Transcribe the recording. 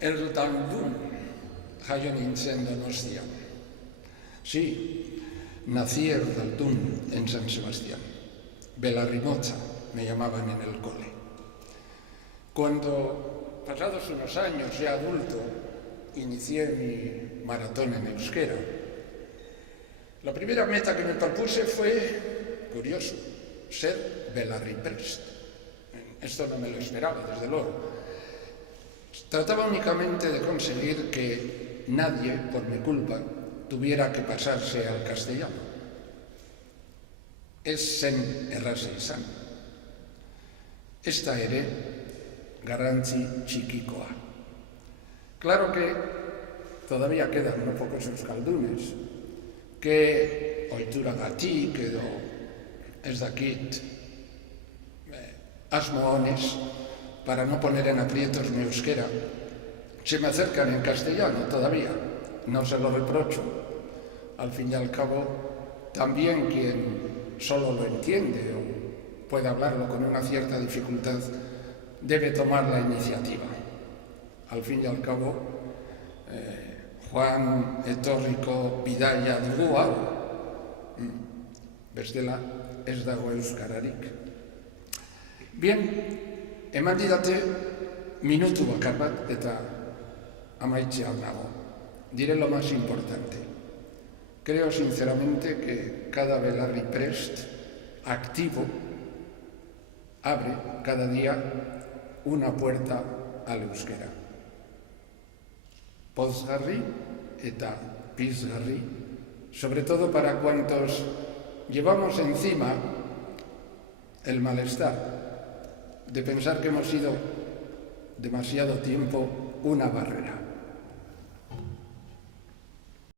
Erdaldun jaio nintzen Donostian. Sí, nací erdaldun en San Sebastián. Belarrimocha me llamaban en el cole. Cuando, pasados unos años ya adulto, inicié mi maratón en euskera, la primera meta que me propuse fue, curioso, ser belarriprest. Esto no me lo esperaba, desde luego. Trataba únicamente de conseguir que nadie, por mi culpa, tuviera que pasarse al castellano. Ez zen erraza izan. Esta ere garrantzi txikikoa. Claro que todavía quedan no pocos euskaldunes que ohituragatik edo ez dakit asmo honez, para no poner en aprietos mi euskera, se me acercan en castellano todavía. No se lo reprocho. Al fin y al cabo, también quien solo lo entiende o puede hablarlo con una cierta dificultad debe tomar la iniciativa. Al fin y al cabo, Juan etorriko bidaia dugu hau, bestela ez dago euskararik. Bien, eman didate minutu bakar bat eta amaitzean nago. Diré lo más importante. Creo sinceramente que cada belarriprest activo abre cada día una puerta al euskera. Pozgarri eta pizgarri, sobre todo para cuantos llevamos encima el malestar de pensar que hemos sido demasiado tiempo una barrera.